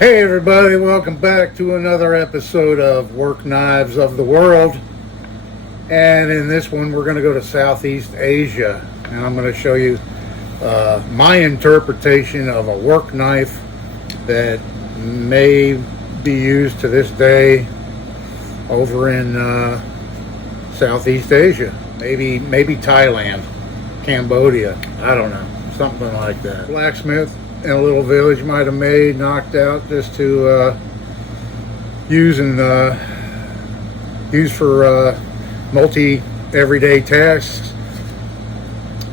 Hey everybody, welcome back to another episode of Work Knives of the World. And in this one we're going to go to Southeast Asia, and I'm going to show you my interpretation of a work knife that may be used to this day over in Southeast Asia, maybe Thailand, Cambodia, I don't know, something like that. Blacksmith in a little village might have made, knocked out just to use for multi everyday tasks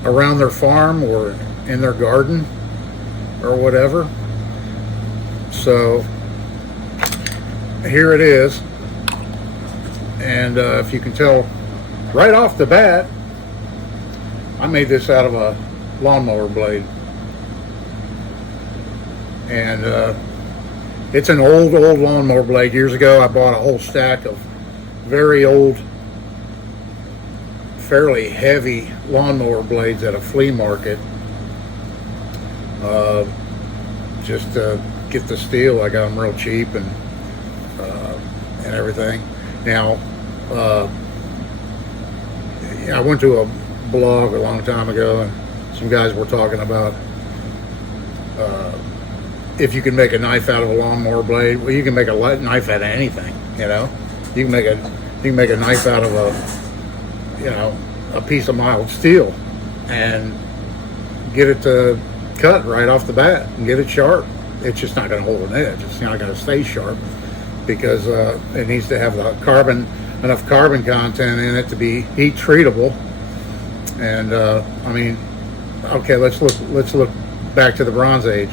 around their farm or in their garden or whatever. So here it is, and if you can tell right off the bat, I made this out of a lawnmower blade. And it's an old lawnmower blade. Years ago I bought a whole stack of very old, fairly heavy lawnmower blades at a flea market, just to get the steel. I got them real cheap and everything. Now I went to a blog a long time ago, and some guys were talking about if you can make a knife out of a lawnmower blade. Well, you can make a knife out of anything, you know. You can make a knife out of a piece of mild steel and get it to cut right off the bat and get it sharp. It's just not going to hold an edge. It's not going to stay sharp because it needs to have enough carbon content in it to be heat treatable. And I mean, okay, let's look back to the Bronze Age.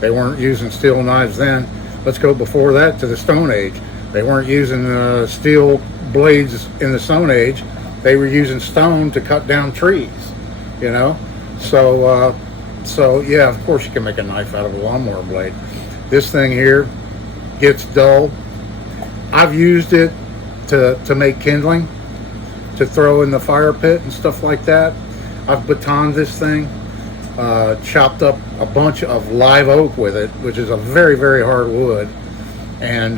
They weren't using steel knives then. Let's go before that to the Stone Age. They weren't using steel blades in the Stone Age. They were using stone to cut down trees, you know. So yeah, of course you can make a knife out of a lawnmower blade. This thing here gets dull. I've used it to make kindling, to throw in the fire pit and stuff like that. I've batoned this thing. Chopped up a bunch of live oak with it, which is a very, very hard wood. And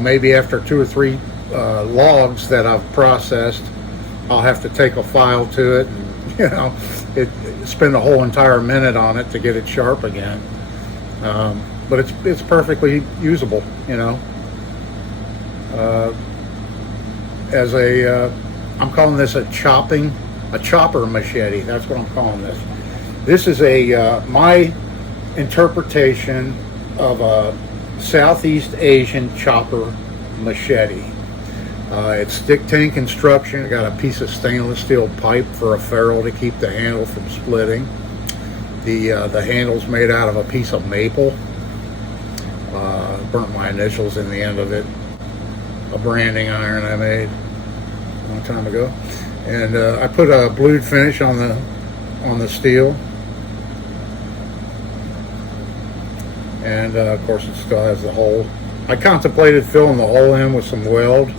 maybe after 2 or 3 logs that I've processed, I'll have to take a file to it and spend a whole entire minute on it to get it sharp again. But it's perfectly usable, you know. I'm calling this a chopper machete. That's what I'm calling this. This is my interpretation of a Southeast Asian chopper machete. It's stick tin construction. I got a piece of stainless steel pipe for a ferrule to keep the handle from splitting. The handle's made out of a piece of maple. Burnt my initials in the end of it. A branding iron I made a long time ago. And I put a blued finish on the steel, and of course it still has the hole. I contemplated filling the hole in with some weld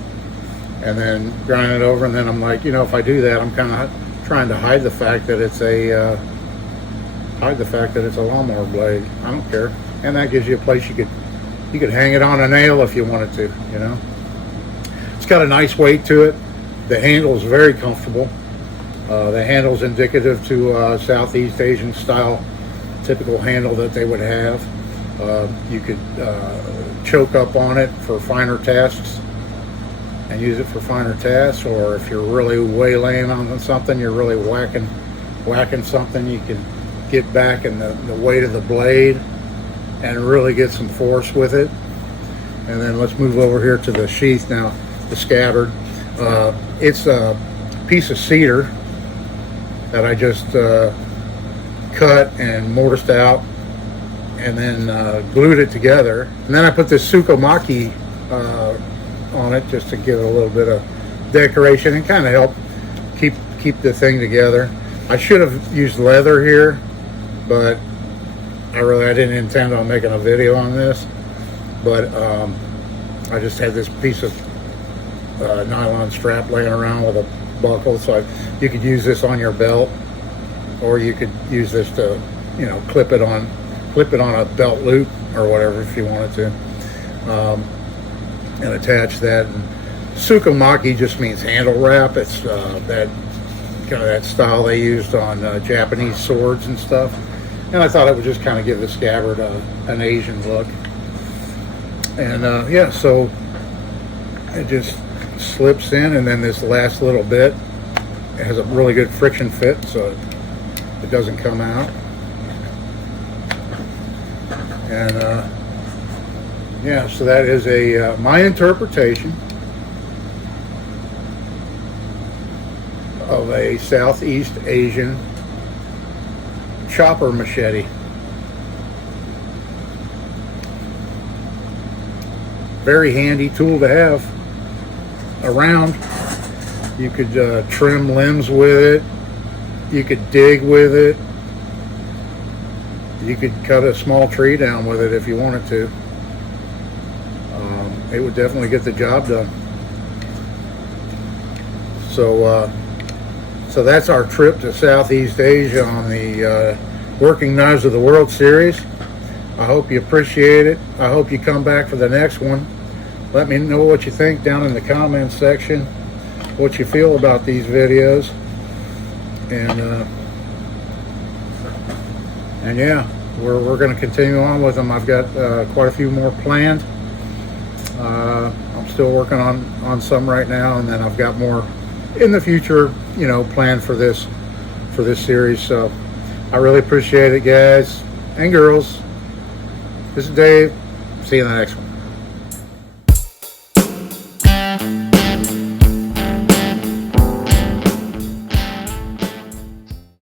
and then grinding it over, and then I'm like, if I do that, I'm kind of trying to hide the fact that it's a lawnmower blade. I don't care, and that gives you a place you could hang it on a nail if you wanted to. It's got a nice weight to it. The handle is very comfortable. The handle is indicative to Southeast Asian style, typical handle that they would have. You could choke up on it for finer tasks and use it for finer tasks, or if you're really waylaying on something, you're really whacking something, you can get back in the weight of the blade and really get some force with it. And then let's move over here to the sheath now, the scabbard. It's a piece of cedar that I just cut and mortised out and then glued it together. And then I put this sukomaki on it just to give it a little bit of decoration and kind of help keep the thing together. I should have used leather here, but I didn't intend on making a video on this. But I just had this piece of nylon strap laying around with a buckle, so you could use this on your belt, or you could use this to clip it on clip it on a belt loop or whatever if you wanted to, and attach that. And Tsukumaki just means handle wrap. It's that kind of that style they used on Japanese swords and stuff. And I thought it would just kind of give the scabbard an Asian look. And yeah, so it just slips in, and then this last little bit, it has a really good friction fit, so it doesn't come out. And yeah, so that is my interpretation of a Southeast Asian chopper machete. Very handy tool to have around. You could trim limbs with it. You could dig with it. You could cut a small tree down with it if you wanted to. It would definitely get the job done. So so that's our trip to Southeast Asia on the Working Knives of the World series. I hope you appreciate it. I hope you come back for the next one. Let me know what you think down in the comments section, what you feel about these videos. And yeah, we're going to continue on with them. I've got quite a few more planned. I'm still working on some right now, and then I've got more in the future, you know, planned for this series. So I really appreciate it, guys and girls. This is Dave. See you in the next one.